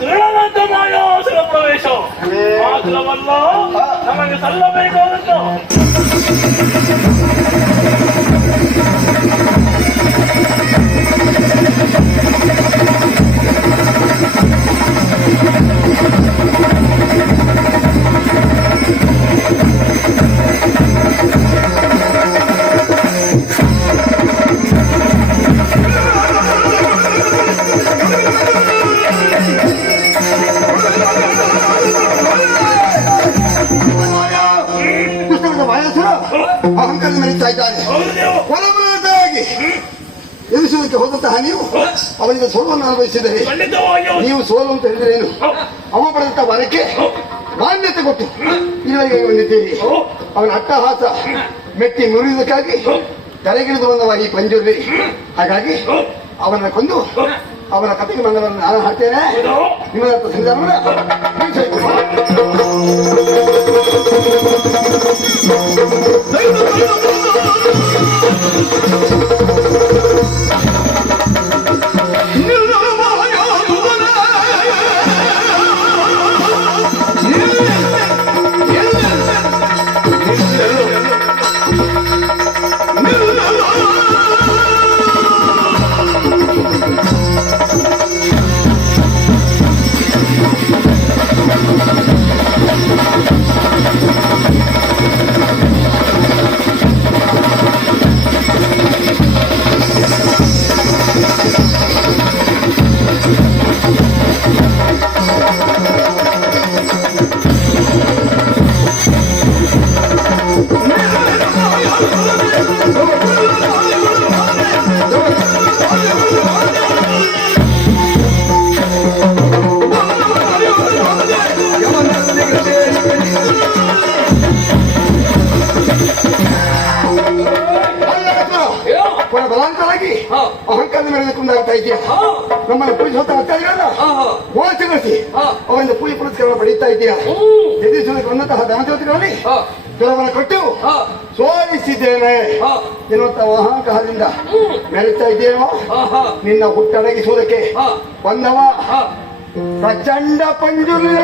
ದೃಢವಾದ ಮಾಯಾಸುರ ಪ್ರವೇಶ ಮಾತ್ರವಲ್ಲ ನಮಗೆ ಸಲ್ಲಬೇಕಾದಂತ ಅಹಂಕಾರ ಮೆರೀತಾ ಇದ್ದಾನೆ. ಹೊಲಬಲದಾಗಿ ಎದುರಿಸುವುದಕ್ಕೆ ಹೋದಂತಹ ನೀವು ಅವನಿಗೆ ಸೋಲನ್ನು ಅನುಭವಿಸಿದರೆ ನೀವು ಸೋಲು ಅಂತ ಹೇಳಿದ್ರೆ ಏನು? ಅವ ಪಡೆದಂತಹ ವರಕ್ಕೆ ಮಾನ್ಯತೆ ಕೊಟ್ಟು ಇಲ್ಲಿಗೆ ಬಂದಿದ್ದೀರಿ. ಅವನ ಅಟ್ಟಹಾಸ ಮೆಟ್ಟಿ ಮುರಿಯುವುದಕ್ಕಾಗಿ ತಲೆಗಿಳಿದು ಬಂದವ ಈ ಪಂಜುರ್ಲಿ. ಹಾಗಾಗಿ ಅವನನ್ನು ಕೊಂದು ಅವನ ಕಥೆಗೆ ಬಂದವರನ್ನು ನಾನು ಹಾಡ್ತೇನೆ. ನಿಮ್ಮ ಸಂವಿಧಾನ ಬಲಾಂತರಾಗಿ ಅಹಂಕಾರ ಮೆರೆದುಕೊಂಡಾಗ್ತಾ ಇದೆಯಾ? ನಮ್ಮನ್ನು ಪೂಜೆ ಹೊತ್ತ ಅತ್ಯಾದಿಗಳನ್ನ ಮೋಸಗೊಳಿಸಿ ಅವರಿಂದ ಪೂಜೆ ಪುರಸ್ಕಾರ ಪಡೆಯುತ್ತಾ ಇದೆಯಾ? ಎದುರಿಸುವುದಕ್ಕೆ ಬಂದಂತಹ ಧನದೇವತೆಗಳಲ್ಲಿ ಕೆಲವನ್ನ ಕೊಟ್ಟು ಸೋಲಿಸಿದ್ದೇನೆ ಎನ್ನುವಂತ ಅಹಂಕಾರದಿಂದ ಮೆರೆಯುತ್ತಾ ಇದ್ದೇನೋ. ನಿನ್ನ ಹುಟ್ಟಡಗಿಸುವುದಕ್ಕೆ ಬಂದವ ಪ್ರಚಂಡ ಪಂಜುರ್ಲಿ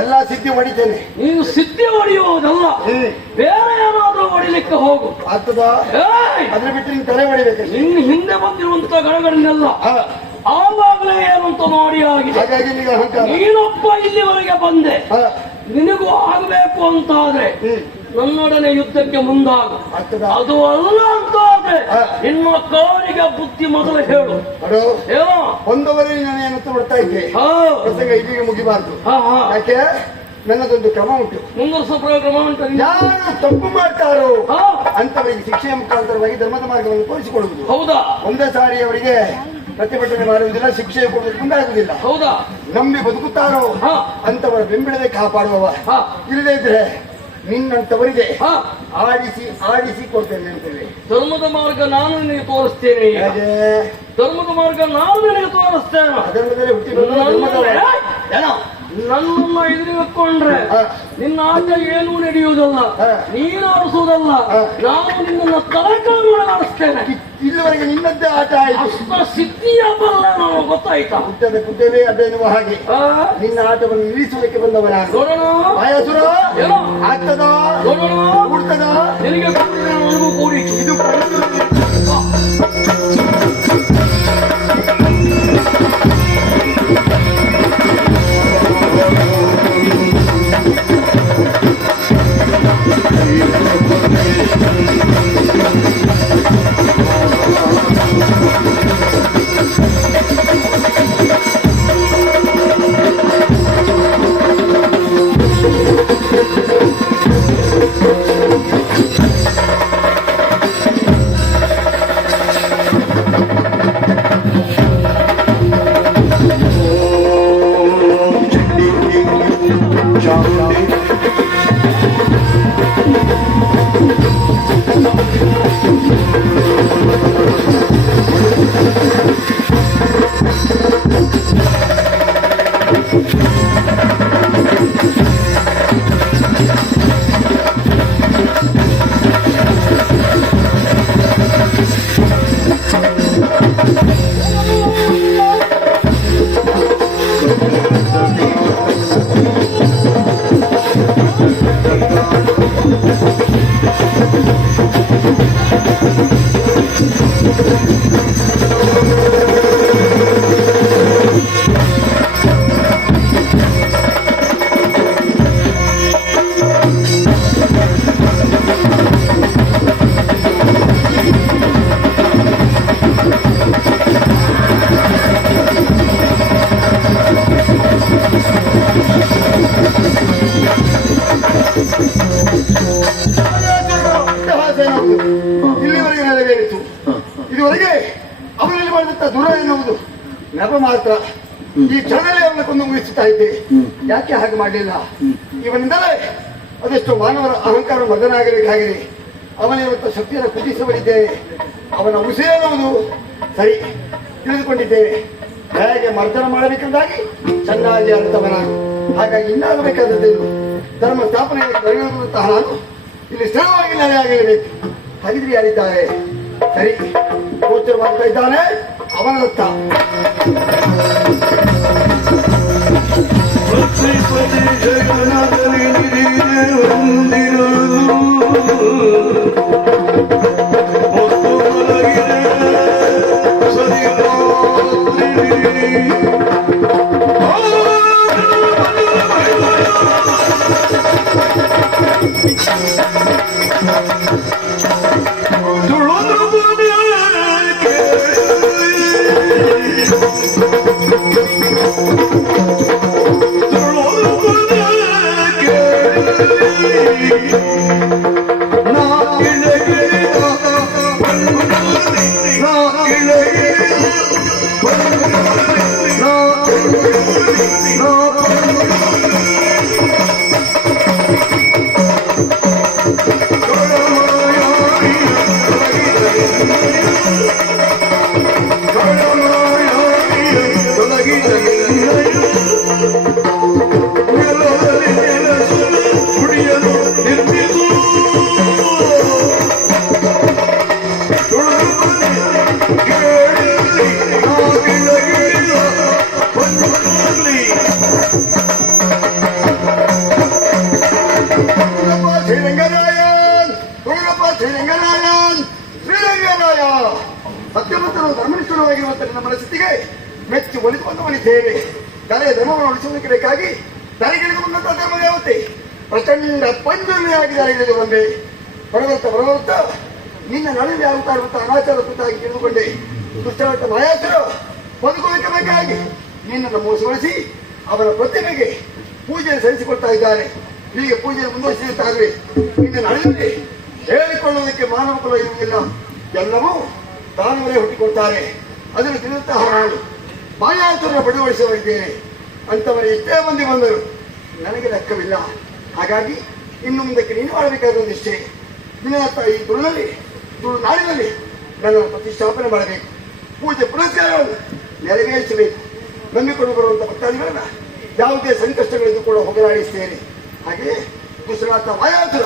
ಎಲ್ಲ ಸಿದ್ಧಿ ಹೊಡಿತೇನೆ. ನೀನು ಸಿದ್ಧಿ ಹೊಡೆಯುವುದಲ್ಲ, ಬೇರೆ ಏನಾದ್ರೂ ಹೊಡಿಲಿಕ್ಕೆ ಹೋಗು. ಆಗ್ತದ? ಅದ್ರ ಬಿಟ್ಟು ನೀನು ತಲೆ ಹೊಡಿಬೇಕು. ನಿನ್ನ ಹಿಂದೆ ಬಂದಿರುವಂತ ಗಣಗಳನ್ನೆಲ್ಲ ಆವಾಗಲೇ ಏನಂತ ನೋಡಿ ಆಗಿದೆ. ಹಾಗಾಗಿ ನೀನೊಬ್ಬ ಇಲ್ಲಿವರೆಗೆ ಬಂದೆ, ನಿನಗೂ ಆಗಬೇಕು ಅಂತಾದ್ರೆ ನನ್ನೊಡನೆ ಯುದ್ಧಕ್ಕೆ ಮುಂದಾಗು. ಅದು ಅಲ್ಲ ಅಂತಾದ್ರೆ ನಿನ್ನ ಕಾರಿಗೆ ಬುದ್ಧಿ ಮೊದಲು ಹೇಳು. ಏನೋ ಒಂದವರೇ ನಾನು ಏನಂತ ಬಿಡ್ತಾ ಇದ್ದೆ, ಪ್ರಸಂಗ ಇದೀಗ ಮುಗಿಬಾರ್ದು. ಯಾಕೆ? ನನ್ನದೊಂದು ಕ್ರಮ ಉಂಟು, ಮುಂದುವರಿಸುವ ಕ್ರಮ ಉಂಟು. ಯಾರು ತಪ್ಪು ಮಾಡ್ತಾರೋ ಅಂತವರಿಗೆ ಶಿಕ್ಷೆಯ ಮುಖಾಂತರವಾಗಿ ಧರ್ಮದ ಮಾರ್ಗವನ್ನು ತೋರಿಸಿಕೊಳ್ಳುವುದು. ಹೌದಾ? ಒಂದೇ ಸಾರಿ ಅವರಿಗೆ ಪ್ರತಿಭಟನೆ ಮಾಡುವುದಿಲ್ಲ, ಶಿಕ್ಷೆ ಕೊಡುವುದಕ್ಕೆ ಮುಂದಾಗುವುದಿಲ್ಲ. ಹೌದಾ? ನಂಬಿ ಬದುಕುತ್ತಾರೋ ಅಂತವರ ಬೆಂಬಲದೆ ಕಾಪಾಡುವವ. ಇಲ್ಲದೇ ಇದ್ರೆ ನಿನ್ನಂತವರಿಗೆ ಆಡಿಸಿ ಆಡಿಸಿ ಕೊಡ್ತೇನೆ ಅಂತೇಳಿ. ಧರ್ಮದ ಮಾರ್ಗ ನಾನು ನಿನಗೆ ತೋರಿಸ್ತೇನೆ. ಧರ್ಮದ ಮಾರ್ಗ ನಾನು ನಿನಗೆ ತೋರಿಸ್ತೇನೆ. ಅದರಲ್ಲಿ ಹುಟ್ಟಿ ನನ್ನನ್ನ ಎದುರಿಕೊಂಡ್ರೆ ನಿನ್ನ ಆಟ ಏನೂ ನಡೆಯುವುದಲ್ಲ, ನೀನು ಆಡಿಸುವುದಲ್ಲ, ನಾನು ನಿನ್ನನ್ನು ತಲೆಕಾಲು ಆಡಿಸ್ತೇನೆ. ಇಲ್ಲಿವರೆಗೆ ನಿನ್ನದ್ದೇ ಆಟ ಆಯ್ತು. ಅಷ್ಟ ಸಿದ್ಧಿಯ ಬಲ್ಲ ನಾವು ಗೊತ್ತಾಯ್ತಾ? ಹುಟ್ಟದ ಕುದ್ದವೇ ಅಡ್ಡ ಎನ್ನುವ ಹಾಗೆ ನಿನ್ನ ಆಟವನ್ನು ನಿಲ್ಲಿಸುವುದಕ್ಕೆ ಬಂದವ ನಾನು. ನೋಡೋಣ ಮಾಯಾಸುರ ಆಗ್ತದ, ನೋಡೋಣ ಹುಡ್ತದ. ನಿನಗೆ ನನಗೂ ಕೂಡಿತು. ಇದು ಮಾಡಿದಂತ ದುರ ಎನ್ನುವುದು ನೆಪ ಮಾತ್ರ. ಈ ಕ್ಷಣದಲ್ಲಿ ಅವನ ಕೊಂದು ಮುಗಿಸುತ್ತಾ ಇದ್ದೆ. ಯಾಕೆ ಹಾಗೆ ಮಾಡಲಿಲ್ಲ? ಇವನಿಂದಲೇ ಅದೆಷ್ಟು ಮಾನವರ ಅಹಂಕಾರ ಮದನಾಗಬೇಕಾಗಿದೆ. ಅವನಿವತ್ತು ಶಕ್ತಿಯನ್ನು ಕುದಿಸಬಲ್ಲಿದ್ದೇನೆ. ಅವನ ಉಸಿರೆನ್ನುವುದು ಸರಿ ತಿಳಿದುಕೊಂಡಿದ್ದೇನೆ. ಹೇಗೆ ಮರ್ದನ ಮಾಡಬೇಕೆಂದಾಗಿ ಚೆನ್ನಾಗಿ ಅಂತವನ. ಹಾಗಾಗಿ ಇನ್ನಾಗಬೇಕಾದದ್ದೇನು? ಧರ್ಮ ಸ್ಥಾಪನೆಯಲ್ಲಿ ಬರೆಯುವಂತಹ ನಾನು ಇಲ್ಲಿ ಸ್ಥಿರವಾಗಿ ನೆಲೆಯಾಗಲೇಬೇಕು. ಹಾಗಿದ್ರೆ ಯಾರಿದ್ದಾರೆ? ಸರಿ, ಗೋಚರ ಮಾಡ್ತಾ ಇದ್ದಾನೆ ಅವನದತ್ತ. ಸತ್ಯವಂತರು ಧರ್ಮನಿಷ್ಠರಾಗಿರುವಂತಹ ನಮ್ಮ ಮನಸ್ಥಿತಿಗೆ ಮೆಚ್ಚಿ ಒಲಿದ್ದೇವೆ. ಕಲೆಯ ಧರ್ಮವನ್ನು ಉಳಿಸುವುದಕ್ಕೆ ಬೇಕಾಗಿ ದಾರಿಗಿಳಿದು ಬಂದಂತಹ ಧರ್ಮ ದೇವತೆ ಪ್ರಚಂಡ ಪಂಜುರ್ಣಿಯಾಗಿ ಇಳಿದು ಬಂದೆ. ಬರಬರುತ್ತಾ ನಿನ್ನ ನಡುವೆ ಆಗುತ್ತಾ ಇರುವಂತಹ ಅನಾಚಾರ ಕುರಿತಾಗಿ ತಿಳಿದುಕೊಂಡೆ. ದುಷ್ಟರಥ ಮಾಯಾಸುರು ಬದುಕುವುದಕ್ಕೆ ಬೇಕಾಗಿ ನಿನ್ನನ್ನು ಮೋಸಗೊಳಿಸಿ ಅವರ ಪ್ರತಿಮೆಗೆ ಪೂಜೆ ಸಲ್ಲಿಸಿಕೊಳ್ತಾ ಇದ್ದಾರೆ. ಹೀಗೆ ಪೂಜೆ ಮುಂದುವರಿಸಿದ್ದಾದ್ರೆ ನಿನ್ನ ನಡುವೆ ಹೇಳಿಕೊಳ್ಳುವುದಕ್ಕೆ ಮಾನವ ಕುಲ ಇರುವುದಿಲ್ಲ. ಎಲ್ಲವೂ ತಾನವರೇ ಹುಟ್ಟಿಕೊಳ್ತಾರೆ. ಅದನ್ನು ತಿಳಿದಂತಹ ನಾನು ಮಾಯಾಸುರನ ಬಡಿವಡಿಸಲಿದ್ದೇನೆ. ಅಂತವರ ಎಷ್ಟೇ ಮಂದಿ ಬಂದರು ನನಗೆ ಲೆಕ್ಕವಿಲ್ಲ. ಹಾಗಾಗಿ ಇನ್ನು ಮುಂದಕ್ಕೆ ನೀನು ಮಾಡಬೇಕಾದೊಂದಿಷ್ಟೇ. ದಿನತ್ತ ಈ ತುಳುನಾಡಿನಲ್ಲಿ ನನ್ನನ್ನು ಪ್ರತಿಷ್ಠಾಪನೆ ಮಾಡಬೇಕು. ಪೂಜೆ ಪುನಸ್ಕಾರವನ್ನು ನೆರವೇರಿಸಬೇಕು. ನಂಬಿಕೊಂಡು ಬರುವಂತಹ ಭಕ್ತಾದಿಗಳನ್ನ ಯಾವುದೇ ಸಂಕಷ್ಟಗಳಿಂದ ಕೂಡ ಹೋಗಲಾಡಿಸ್ತೇನೆ. ಹಾಗೆಯೇ ದುಷ್ಟರಾತ ಮಾಯಾಸುರ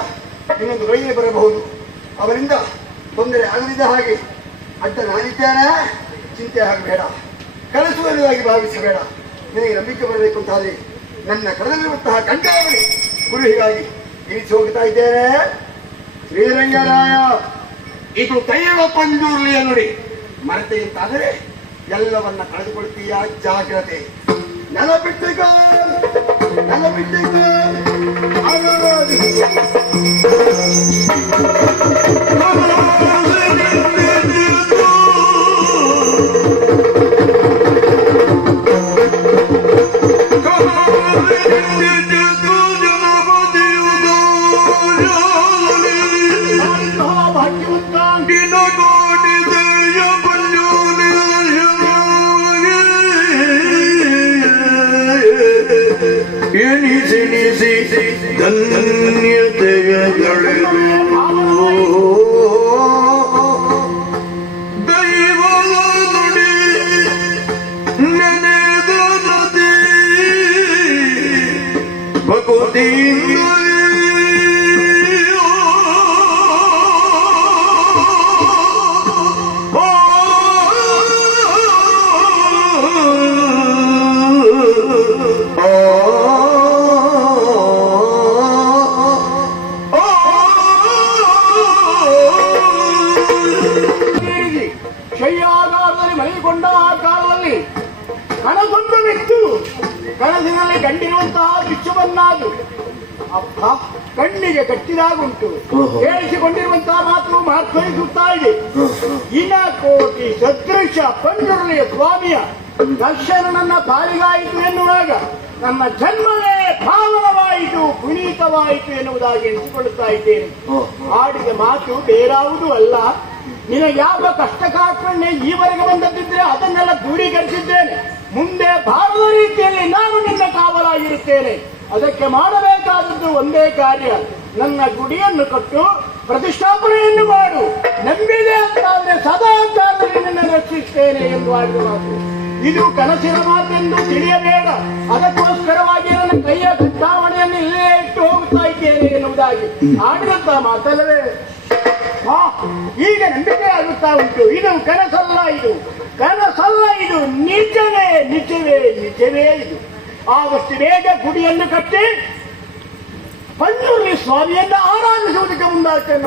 ಇನ್ನೊಂದು ಗಳಿಗೆ ಬರಬಹುದು. ಅವರಿಂದ ತೊಂದರೆ ಆಗದಿದ್ದ ಹಾಗೆ ಅಡ್ಡ ನಾನಿದ್ದೇನೆ, ಚಿಂತೆ ಆಗಬೇಡ, ಕನಸುವುದಾಗಿ ಭಾವಿಸಬೇಡ. ನಿನಗೆ ನಂಬಿಕೆ ಬರಬೇಕು ಅಂತಾದರೆ ನನ್ನ ಕಳೆದಲ್ಲಿರುವಂತಹ ಕಂಠಾವಳಿ ಗುರು ಹೀಗಾಗಿ ಇರಿಸಿ ಹೋಗ್ತಾ ಇದ್ದೇನೆ. ಶ್ರೀರಂಗರಾಯ, ಇದು ತೈಲ ಪಂಜುರ್ಲಿಯ ನುಡಿ. ಮರೆತೆ ಅಂತಾದರೆ ಎಲ್ಲವನ್ನ ಕಳೆದುಕೊಳ್ತೀಯ. ಜಾಗ್ರತೆ. ನೆನಪಿಟ್ಟಿಕ ಶಯ್ಯಾಗಾರದಲ್ಲಿ ಮಲಗಿಕೊಂಡ ಆ ಕಾಲದಲ್ಲಿ ಕನಸೊಂದು ಬಿತ್ತು. ಕನಸಿನಲ್ಲಿ ಕಂಡಿರುವಂತಹ ದೃಶ್ಯವನ್ನಾದು ಅಪ್ಪ ಕಣ್ಣಿಗೆ ಕಟ್ಟಿದಾಗುಂಟು. ಕೇಳಿಸಿಕೊಂಡಿರುವಂತಹ ಮಾತು ಮಾತ್ವರಿಸುತ್ತಾ ಇದೆ. ಕೋಟಿ ಸದೃಶ ಪಂಜುರ್ಲಿಯ ಸ್ವಾಮಿಯ ದರ್ಶನ ನನ್ನ ಪಾಲಿಗಾಯಿತು ಎನ್ನುವಾಗ ನನ್ನ ಜನ್ಮವೇ ಪಾವನವಾಯಿತು, ಪುನೀತವಾಯಿತು ಎನ್ನುವುದಾಗಿ ಎನಿಸಿಕೊಳ್ಳುತ್ತಾ ಇದ್ದೇನೆ. ಆಡಿದ ಮಾತು ಬೇರಾವುದೂ ಅಲ್ಲ, ನಿನಗೆ ಯಾವ ಕಷ್ಟ ಕಾರ್ಪಣ್ಯ ಈವರೆಗೆ ಬಂದದ್ದಿದ್ರೆ ಅದನ್ನೆಲ್ಲ ದೂರೀಕರಿಸಿದ್ದೇನೆ. ಮುಂದೆ ಬಾರದ ರೀತಿಯಲ್ಲಿ ನಾನು ನಿನ್ನ ಕಾವಲಾಗಿರುತ್ತೇನೆ. ಅದಕ್ಕೆ ಮಾಡಬೇಕಾದದ್ದು ಒಂದೇ ಕಾರ್ಯ, ನನ್ನ ಗುಡಿಯನ್ನು ಕಟ್ಟು ಪ್ರತಿಷ್ಠಾಪನೆಯನ್ನು ಮಾಡು. ನಂಬಿದೆ ಅಂತಾದ್ರೆ ಸದಾ ಕಾಲದಲ್ಲಿ ನಿನ್ನ ರಕ್ಷಿಸ್ತೇನೆ ಎಂದು ಆಡಿದ ಮಾತು. ಇದು ಕನಸಿನ ಮಾತೆಂದು ತಿಳಿಯಬೇಡ. ಅದಕ್ಕೋಸ್ಕರವಾಗಿ ನನ್ನ ಕೈಯ ಘಟ್ಟಾವಣೆಯನ್ನು ಇಲ್ಲೇ ಇಟ್ಟು ಹೋಗುತ್ತಾ ಇದ್ದೇನೆ ಎನ್ನುವುದಾಗಿ ಆಡಿದಂತ ಮಾತಲ್ಲವೇ. ಈಗ ನಂಬಿಕೆ ಆಗುತ್ತಾ ಉಂಟು. ಇದು ಕನಸಲ್ಲ, ಇದು ಕನಸಲ್ಲ, ಇದು ನಿಜವೇ ನಿಜವೇ ನಿಜವೇ. ಇದು ಆದಷ್ಟು ಬೇಗ ಗುಡಿಯನ್ನು ಕಟ್ಟಿ ಪಂಜುರ್ಲಿ ಸ್ವಾಮಿಯನ್ನು ಆರಾಧಿಸುವುದಕ್ಕೆ ಮುಂದಾಗ್ತೇನೆ.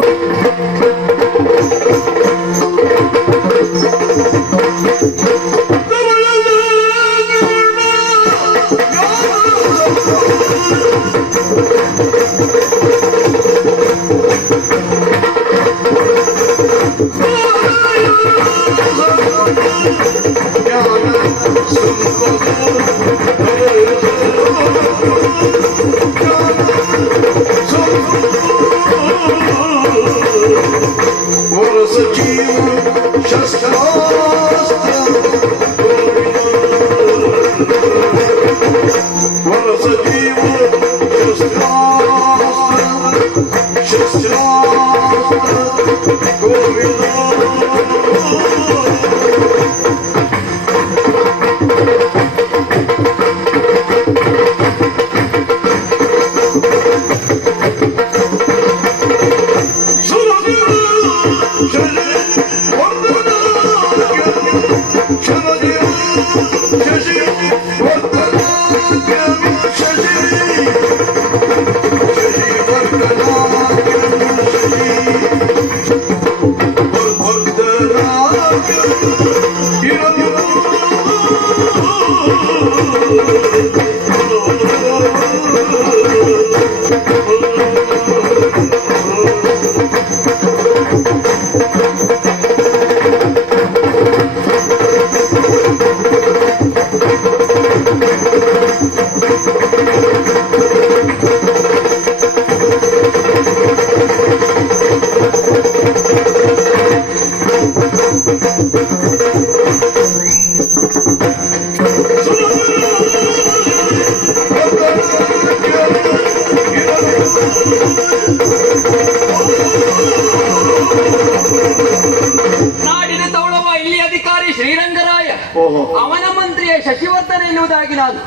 ಅವನ ಮಂತ್ರಿಯ ಶಶಿವರ್ಧನ ಎನ್ನುವುದಾಗಿ ನಾನು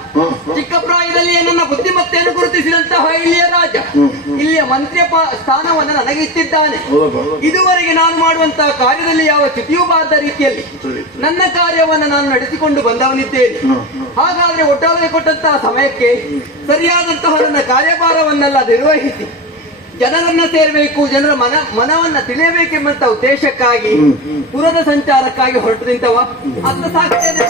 ಚಿಕ್ಕ ಪ್ರಾಯದಲ್ಲಿಯೇ ನನ್ನ ಬುದ್ಧಿಮತ್ತೆಯನ್ನು ಗುರುತಿಸಿದಂತಹ ಇಲ್ಲಿಯ ರಾಜ ಇಲ್ಲಿಯ ಮಂತ್ರಿಯ ಸ್ಥಾನವನ್ನು ನನಗೆ ಇಟ್ಟಿದ್ದಾನೆ. ಇದುವರೆಗೆ ನಾನು ಮಾಡುವಂತಹ ಕಾರ್ಯದಲ್ಲಿ ಯಾವ ಚ್ಯುತಿಯೂ ಬಾರದ ರೀತಿಯಲ್ಲಿ ನನ್ನ ಕಾರ್ಯವನ್ನು ನಾನು ನಡೆಸಿಕೊಂಡು ಬಂದವನಿದ್ದೇನೆ. ಹಾಗಾದ್ರೆ ಒಟ್ಟಾರೆ ಕೊಟ್ಟಂತಹ ಸಮಯಕ್ಕೆ ಸರಿಯಾದಂತಹ ನನ್ನ ಕಾರ್ಯಭಾರವನ್ನೆಲ್ಲ ನಿರ್ವಹಿಸಿ ಜನರನ್ನ ಸೇರಬೇಕು, ಜನರ ಮನವನ್ನ ತಿಳಿಯಬೇಕೆಂಬಂತ ಉದ್ದೇಶಕ್ಕಾಗಿ ಪುರದ ಸಂಚಾರಕ್ಕಾಗಿ ಹೊರಟು ನಿಂತವ ಅಂತ ಸಾಕ್ತೇನೆ.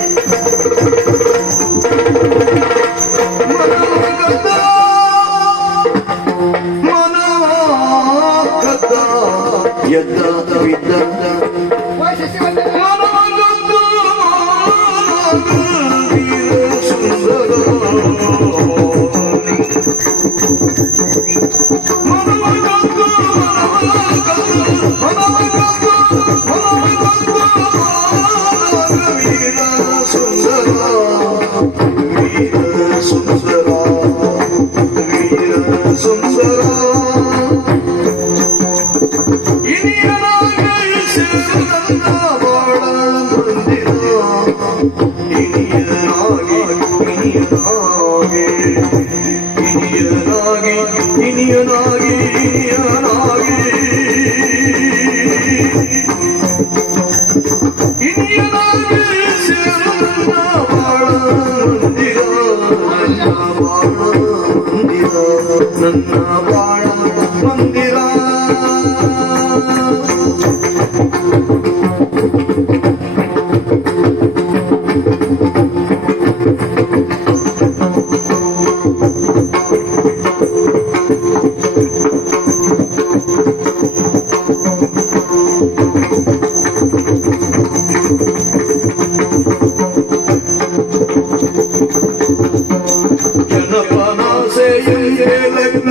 जनपना से ये लग्न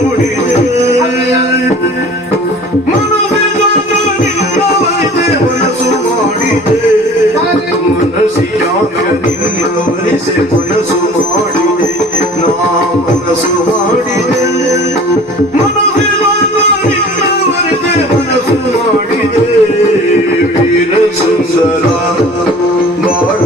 ಮೂಡಿದೆ ಮನಸ್ಸಿನವರಿದೆ ಮನಸ್ಸು ಮಾಡಿದೆ ಮನಸ್ಸಿಯಾಗ ನಿನ್ನವರಿಸೆ ಮನಸ್ಸು ಮಾಡಿದೆ ನಾ ಮನಸ್ಸು ಮಾಡಿದೆ ಮನಸ್ಸಿನವರಿದೆ ಮನಸ್ಸು ಮಾಡಿದೆ ವೀರ ಸುಂದರ ಬಾಳ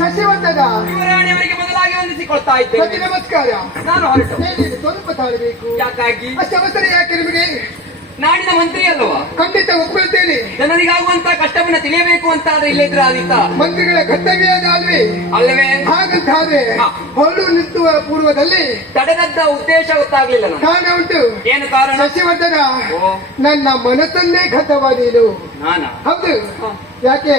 ಶಶಿವರ್ಧನ, ಯುವರಾಣಿಯವರಿಗೆ ಮೊದಲಾಗಿ ವಂದಿಸಿಕೊಳ್ತಾ ಇದ್ದೇನೆ. ಸತಿ ನಮಸ್ಕಾರ. ನಾನು ಹೊರಟು. ಹೇಳಿ, ಸ್ವಲ್ಪ ತಾಳಬೇಕು. ಯಾಕಾಗಿ? ಅಷ್ಟು ಅವಸರ ಯಾಕೆ ನಿಮಗೆ? ನಾಡಿನ ಮಂತ್ರಿ ಅಲ್ಲವಾ? ಖಂಡಿತ ಒಪ್ಕೊಳ್ತೇನೆ. ಜನರಿಗಾಗುವಂತ ಕಷ್ಟವನ್ನ ತಿಳಿಯಬೇಕು ಅಂತ ಆದ್ರೆ ಇಲ್ಲಿದ್ರೆ ಆದಿತ್ತ ಮಂತ್ರಿಗಳ ಕರ್ತವ್ಯ ಅಲ್ವೇ? ಅಲ್ಲವೇ? ಹಾಗಂತಾದ್ರೆ ಹೊರಡು ನಿಂತುವ ಪೂರ್ವದಲ್ಲಿ ತಡೆದದ್ದ ಉದ್ದೇಶ ಗೊತ್ತಾಗ್ಲಿಲ್ಲ ನನಗೆ. ಕಾರಣ ಉಂಟು. ಏನು ಕಾರಣ? ಶಶಿವರ್ಧನ, ಓ, ನನ್ನ ಮನಸ್ಸನ್ನೇ ಘಟ್ಟವ ನೀನು. ನಾನಾ? ಹೌದು. ಯಾಕೆ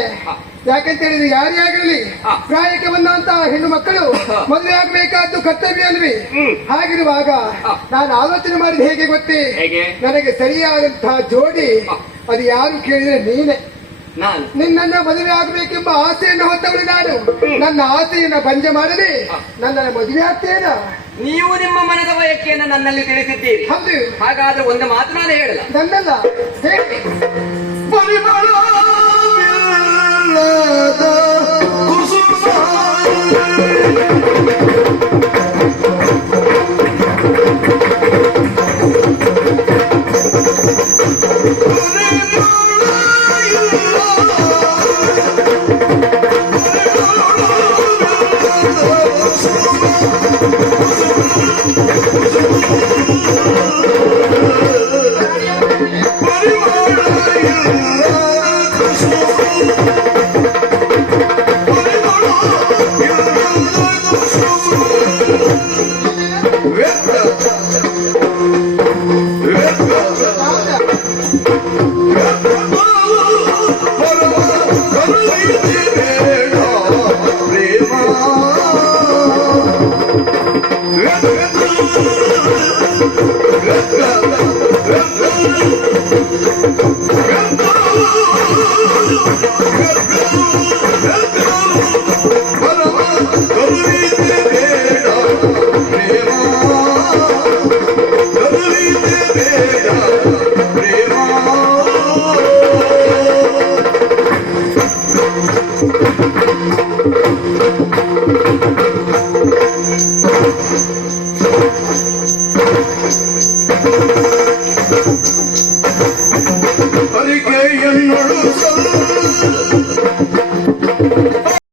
ಯಾಕಂತ ಹೇಳಿದ್ರೆ ಯಾರೇ ಆಗಲಿ ಹಾ. ಪ್ರಾಯಕ್ಕೆ ಬಂದಂತಹ ಹೆಣ್ಣು ಮಕ್ಕಳು ಮದುವೆ ಆಗಬೇಕಾದ್ದು ಕರ್ತವ್ಯ ಅಲ್ವೇ? ಹಾಗಿರುವಾಗ ಹಾ. ನಾನು ಆಲೋಚನೆ ಮಾಡಿದ ಹೇಗೆ ಗೊತ್ತೇ? ಹೇಗೆ? ನನಗೆ ಸರಿಯಾದಂತಹ ಜೋಡಿ ಹಾ. ಅದು ಯಾರು ಕೇಳಿದ್ರೆ ನೀನೆ. ನಾನು ನಿನ್ನನ್ನ ಮದುವೆ ಆಗಬೇಕೆಂಬ ಆಸೆಯನ್ನು ಹೊತ್ತವಳು ನಾನು. ನನ್ನ ಆಸೆಯನ್ನ ಭಂಜ ಮಾಡದೆ ನನ್ನನ್ನ ಮದುವೆ ಆಗ್ತೇನ? ನೀವು ನಿಮ್ಮ ಮನದ ಬಯಕೆಯನ್ನು ನನ್ನಲ್ಲಿ ತಿಳಿಸಿದ್ದೀರಿ. ಹೌದು. ಹಾಗಾದ್ರೆ ಒಂದು ಮಾತು ನಾನು ಹೇಳಲ್ಲ. ನನ್ನಲ್ಲ ಹೇಳಿ. ಪರಿಮಳವಿಲ್ಲದ ಕುಸುಮ